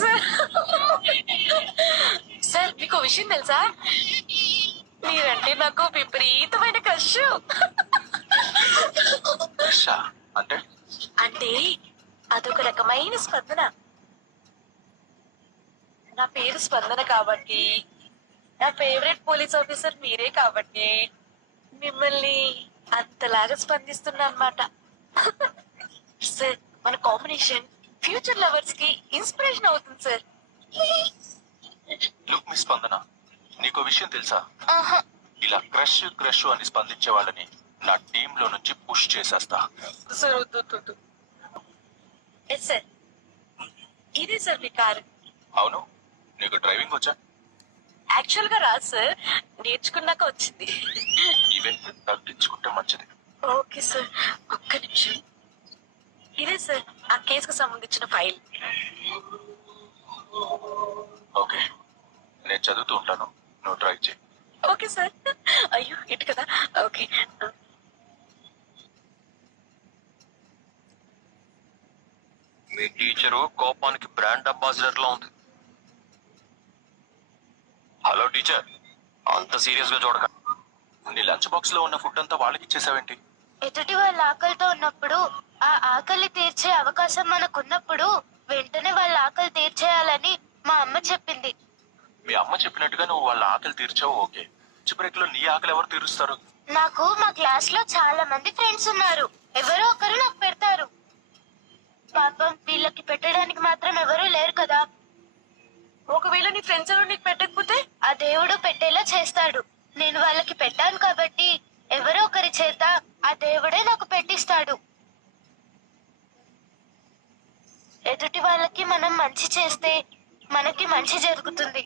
Sir sir మీకు విషయం తెలుసా? మీరంటే నాకు విపరీతమైన క్రష్. అంటే అంటే అదొక రకమైన స్పందన. నా పేరు స్పందన కాబట్టి, నా ఫేవరెట్ పోలీస్ ఆఫీసర్ మీరే కాబట్టి మిమ్మల్ని అంతలాగా స్పందిస్తున్నా అన్నమాట. సార్ మన కాంబినేషన్ ఫ్యూచర్ లవర్స్ కి ఇన్స్పిరేషన్ అవుతుంది సార్. లుక్ మీ స్పందన, నీకో విషయం తెలుసా? ఇలా క్రష్ క్రష్ అని స్పందించే వాళ్ళని నా టీమ్ లో నుంచి పుష్ చేసేస్తా. సార్ వద్దు. ఎస్ సార్, ఇదే సార్ మీ కారు. అవును, నీకు డ్రైవింగ్ వచ్చా? యాక్చువల్ గా రాదు సార్, నేర్చుకున్నాక వచ్చింది. ఇవే తగ్గించుకుంటే మంచిది. ఓకే సార్, ఒక్క నిమిషం. ఇదే సార్ ఆ కేసుకు సంబంధించిన ఫైల్. ఓకే, నేను చదువుతూ ఉంటాను, నువ్వు డ్రైవ్ చేయి. Okay sir. అయ్యో ఇటు కదా. ఓకే. మీ టీచరు కోపానికి బ్రాండ్ అంబాసిడర్ లా ఉంది. హలో టీచర్, అంత సీరియస్ గా చూడక. నీ లంచ్ బాక్స్ లో ఉన్న ఫుడ్ అంతా వాళ్ళకి ఇచ్చేసావేంటి? ఎదుటి వాళ్ళ ఆకలితో ఉన్నప్పుడు ఆ ఆకలి తీర్చే అవకాశం మనకున్నప్పుడు వెంటనే వాళ్ళ ఆకలి తీర్చేయాలని మా అమ్మ చెప్పింది. మీ అమ్మ చెప్పినట్టుగా నువ్వు వాళ్ళ ఆకలి తీర్చావు, ఓకే. చివరిలో నీ ఆకలి ఎవరు తీరుస్తారు? నాకు మా క్లాస్ లో చాలా మంది ఫ్రెండ్స్ ఉన్నారు, ఎవరో ఒకరు నాకు పెడతారు. పాపం వీళ్ళకి పెట్టడానికి మాత్రం ఎవరూ లేరు కదా. ఒకవేళ నీ ఫ్రెండ్స్ ఎవరు నీకు పెట్టకపోతే? ఆ దేవుడు పెట్టేలా చేస్తాడు. నేను వాళ్ళకి పెట్టాను కాబట్టి ఎవరో ఒకరి చేత ఆ దేవుడే నాకు పెట్టిస్తాడు. ఎదుటి వాళ్ళకి మనం మంచి చేస్తే మనకి మంచి జరుగుతుంది.